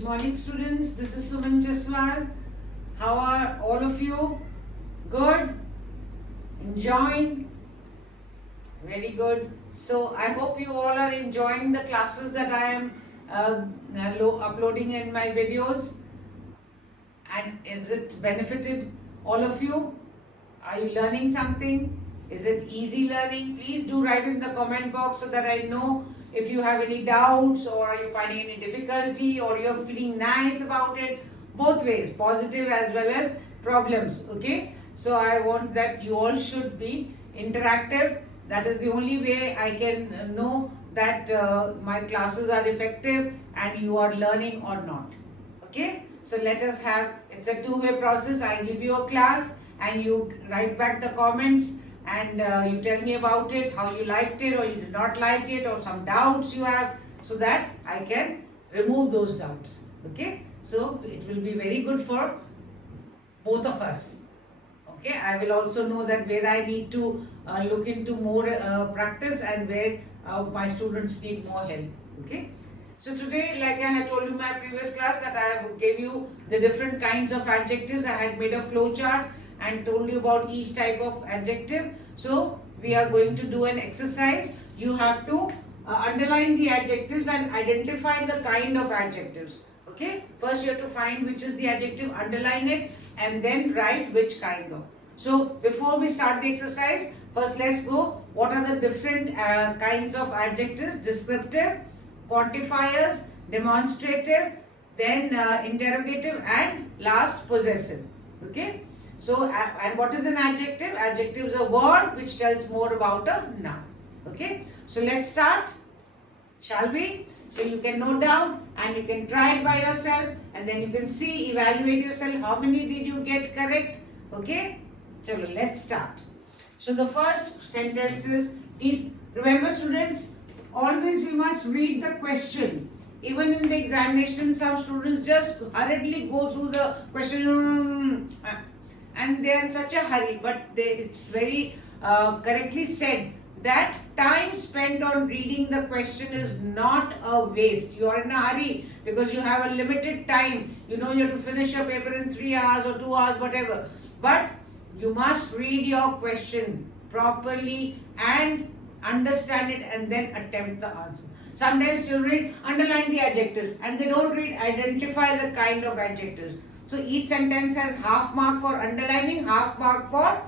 Good morning, students. This is Suman Chaswal. How are all of you? Good? Enjoying? Very good. So, I hope you all are enjoying the classes that I am uploading in my videos. And is it benefited all of you? Are you learning something? Is it easy learning? Please do write in the comment box so that I know if you have any doubts or are you finding any difficulty or you're feeling nice about it. Both ways, positive as well as problems. Okay. So I want that you all should be interactive. That is the only way I can know that my classes are effective and you are learning or not. Okay. So let us have, it's a two-way process. I give you a class and you write back the comments and you tell me about it, how you liked it or you did not like it or some doubts you have, so that I can remove those doubts. Okay. So it will be very good for both of us. Okay. I will also know that where I need to look into more practice and where my students need more help. Okay. So today, like I had told you in my previous class, that I gave you the different kinds of adjectives. I had made a flow chart and told you about each type of adjective. So we are going to do an exercise. You have to underline the adjectives and identify the kind of adjectives. Okay. First you have to find which is the adjective, underline it, and then write which kind of. So before we start the exercise, first let's go. What are the different kinds of adjectives? Descriptive, quantifiers, demonstrative, then interrogative, and last possessive. Okay. So, and what is an adjective? Adjective is a word which tells more about a noun. Okay. So let's start. Shall we? So you can note down and you can try it by yourself and then you can see, evaluate yourself. How many did you get correct? Okay. Chalo, let's start. So the first sentence is, remember students, always we must read the question. Even in the examination, some students just hurriedly go through the question and they are in such a hurry, but it's very correctly said that time spent on reading the question is not a waste. You are in a hurry because you have a limited time. You know you have to finish your paper in 3 hours or 2 hours, whatever. But you must read your question properly and understand it and then attempt the answer. Sometimes you read, underline the adjectives, and they don't read, identify the kind of adjectives. So each sentence has half mark for underlining, half mark for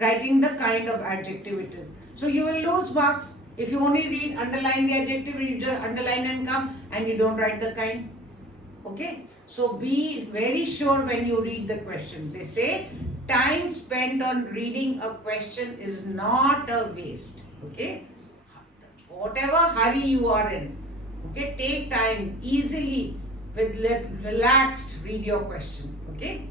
writing the kind of adjective it is. So you will lose marks if you only read, underline the adjective, you just underline and come and you don't write the kind. Okay. So be very sure when you read the question. They say time spent on reading a question is not a waste. Okay. Whatever hurry you are in, okay, take time easily with relaxed read your question. Okay.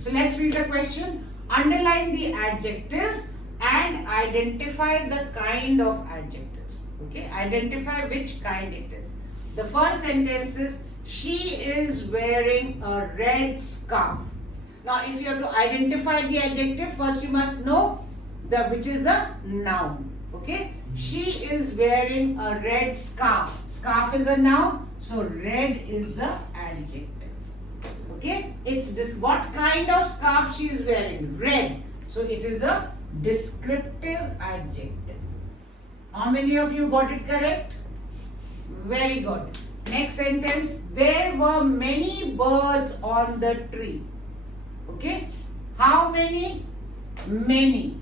So let's read the question. Underline the adjectives and identify the kind of adjectives. Okay. Identify which kind it is. The first sentence is, she is wearing a red scarf. Now if you have to identify the adjective, first you must know which is the noun. Okay. She is wearing a red scarf. Scarf is a noun, so red is the adjective. Okay. It's this, what kind of scarf she is wearing? Red. So it is a descriptive adjective. How many of you got it correct? Very good. Next sentence, there were many birds on the tree. Okay. How many? Many.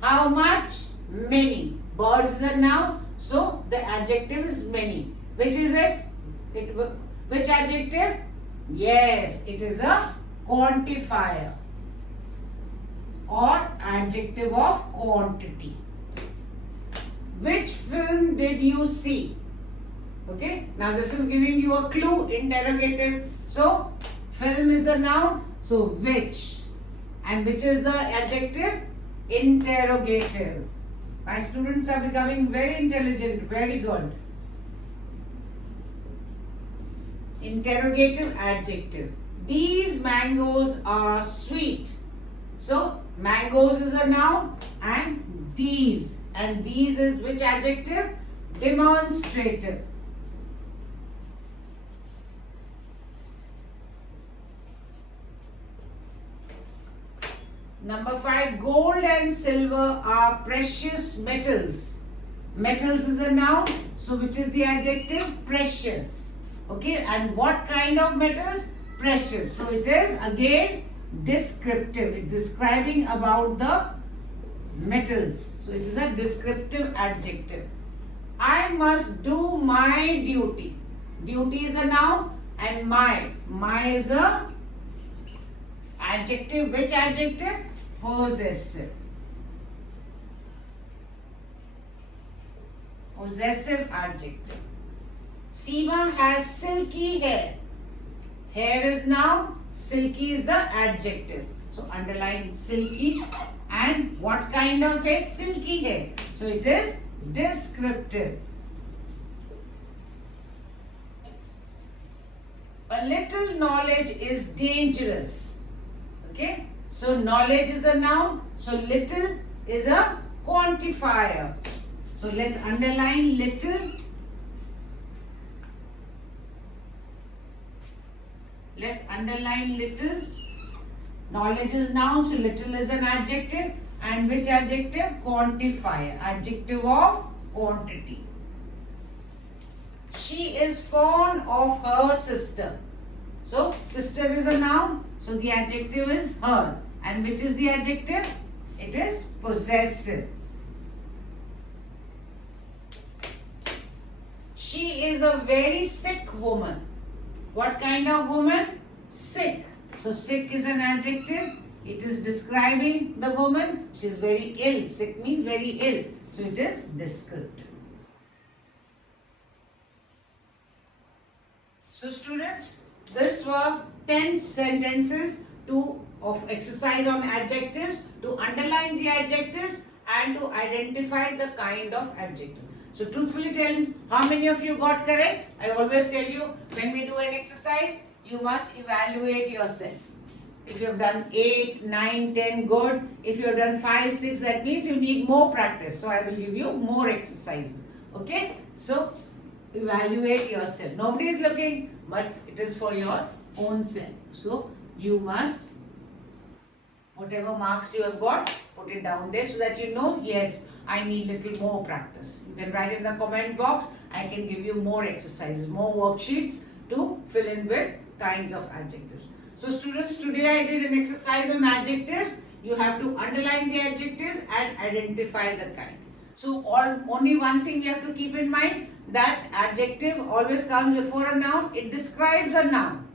How much? Many. Birds is a noun, so the adjective is many. Which is it? Which adjective? Yes, it is a quantifier or adjective of quantity. Which film did you see? Okay. Now this is giving you a clue, interrogative. So film is a noun, so which, and which is the adjective? Interrogative. My students are becoming very intelligent, very good. Interrogative adjective. These mangoes are sweet. So mangoes is a noun and these is which adjective? Demonstrative. Number 5, gold and silver are precious metals. Metals is a noun, so which is the adjective? Precious. Okay, and what kind of metals? Precious. So it is again descriptive. It's describing about the metals. So it is a descriptive adjective. I must do my duty. Duty is a noun and my is a adjective. Which adjective? Possessive. Possessive adjective. Seema has silky hair. Hair is noun, silky is the adjective. So underline silky. And what kind of hair? Silky hair. So it is descriptive. A little knowledge is dangerous. Okay. So knowledge is a noun. So little is a quantifier. So let's underline little. Let's underline little. Knowledge is noun, so little is an adjective. And which adjective? Quantifier. Adjective of quantity. She is fond of her sister. So sister is a noun, so the adjective is her. And which is the adjective? It is possessive. She is a very sick woman. What kind of woman? Sick. So sick is an adjective. It is describing the woman. She is very ill. Sick means very ill. So it is descriptive. So students, this were 10 sentences of exercise on adjectives, to underline the adjectives and to identify the kind of adjectives. So truthfully tell how many of you got correct. I always tell you, when we do an exercise, you must evaluate yourself. If you have done 8, 9, 10, good. If you have done 5, 6, that means you need more practice. So I will give you more exercises. Okay? So evaluate yourself. Nobody is looking, but it is for your own self. So you must, whatever marks you have got, put it down there so that you know, yes, I need little more practice. You can write in the comment box. I can give you more exercises, more worksheets to fill in with kinds of adjectives. So students, today I did an exercise on adjectives. You have to underline the adjectives and identify the kind. So only one thing you have to keep in mind, that adjective always comes before a noun. It describes a noun.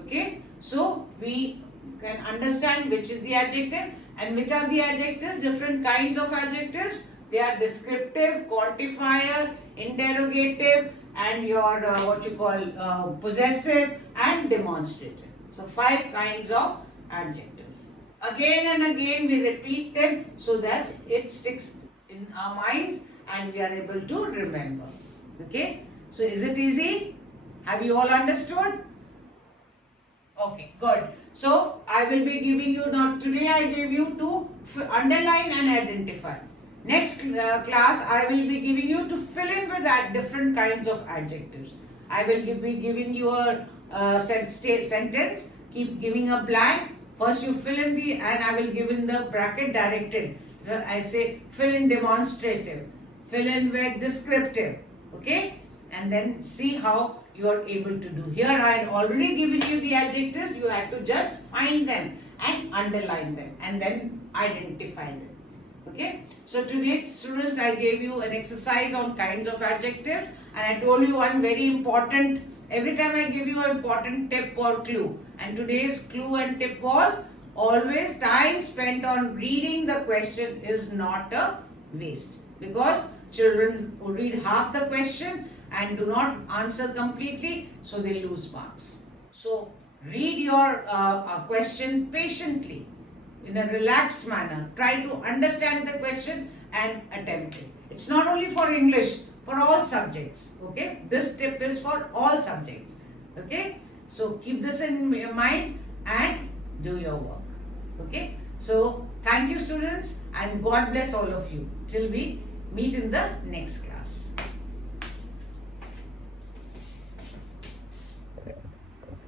Okay. So we can understand which is the adjective and which are the adjectives, different kinds of adjectives. They are descriptive, quantifier, interrogative, and your possessive and demonstrative. So 5 kinds of adjectives. Again and again we repeat them so that it sticks in our minds and we are able to remember. Okay. So is it easy? Have you all understood? Okay, good. So I will be giving you, now today I gave you to underline and identify. Next class I will be giving you to fill in with that different kinds of adjectives. I will be giving you a sentence, keep giving a blank. First you fill in the, and I will give in the bracket directed. So I say fill in demonstrative, fill in with descriptive, okay? And then see how you are able to do. Here I had already given you the adjectives, you had to just find them and underline them and then identify them. Okay, so today students I gave you an exercise on kinds of adjectives and I told you one very important, every time I give you an important tip or clue, and today's clue and tip was always time spent on reading the question is not a waste, because children who read half the question and do not answer completely, so they lose marks. So read your question patiently, in a relaxed manner. Try to understand the question and attempt it. It's not only for English, for all subjects. Okay, this tip is for all subjects. Okay, so keep this in your mind and do your work. Okay, so thank you students and God bless all of you till we meet in the next class.